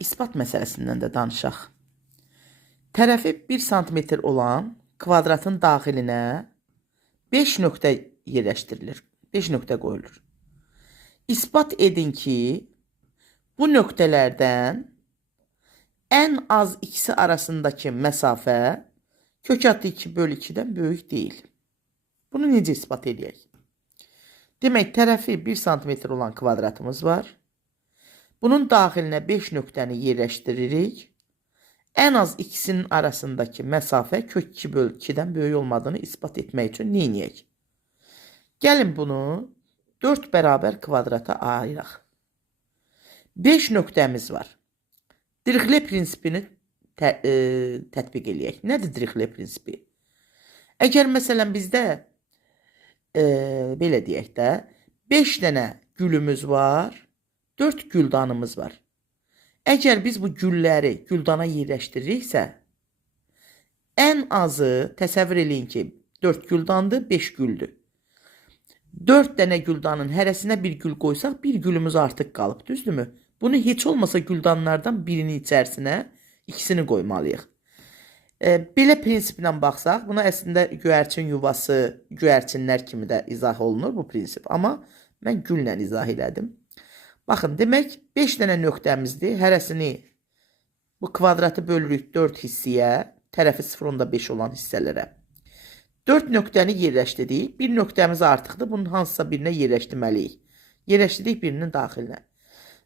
İsbat məsələsindən də danışaq. Tərəfi 1 sm olan kvadratın daxilinə 5 nöqtə yerləşdirilir. 5 nöqtə qoyulur. İsbat edin ki, bu nöqtələrdən ən az ikisi arasındakı məsafə kök altı 2/2-dən böyük deyil. Bunu necə isbat edək? Demək, tərəfi 1 sm olan kvadratımız var. Bunun daxilinə 5 nöqtəni yerləşdiririk. Ən az ikisinin arasındakı məsafə kök 2/2-dən böyük olmadığını isbat etmək üçün nə edək? Gəlin bunu 4 bərabər kvadrata ayıraq. 5 nöqtəmiz var. Dirichlet prinsipini tətbiq eləyək. Nədir Dirichlet prinsipi? Əgər məsələn bizdə belə deyək də 5 dənə gülümüz var, 4 güldanımız var. Əgər biz bu gülləri güldana yerləşdiririksə, ən azı təsəvvür eləyin ki, 4 güldandır, 5 güldür. 4 dənə güldanın hərəsinə bir gül qoysaq, bir gülümüz artıq qalıb, düzdürmü? Bunu heç olmasa güldanlardan birinin içərisinə ikisini qoymalıyıq. Belə prinsiplə baxsaq, buna əslində göyərçin yuvası, göyərçinlər kimi də izah olunur bu prinsip. Amma mən güllə izah elədim. Baxın, demək 5 dənə nöqtəmizdir. Hərəsini bu kvadratı bölürük 4 hissəyə, tərəfi 0.5 olan hissələrə. 4 nöqtəni yerləşdirdik. Bir nöqtəmiz artıqdır. Bunun hansısa birinə yerləşdirməliyik. Yerləşdirdik birinin daxilinə.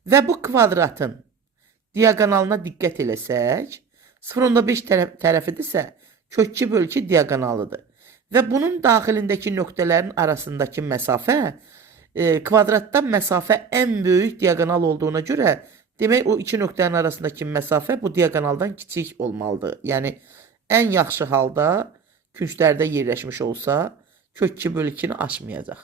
Və bu kvadratın diagonalına diqqət eləsək, 0.5 tərəfidirsə, kök 2/2 diagonalıdır. Və bunun daxilindəki nöqtələrin arasındakı məsafə, kvadratdan məsafə ən böyük diagonal olduğuna görə, demək o iki nöqtənin arasındakı məsafə bu diagonaldan kiçik olmalıdır. Yəni, ən yaxşı halda künclərdə yerləşmiş olsa, kök 2/2-ni aşmayacaq.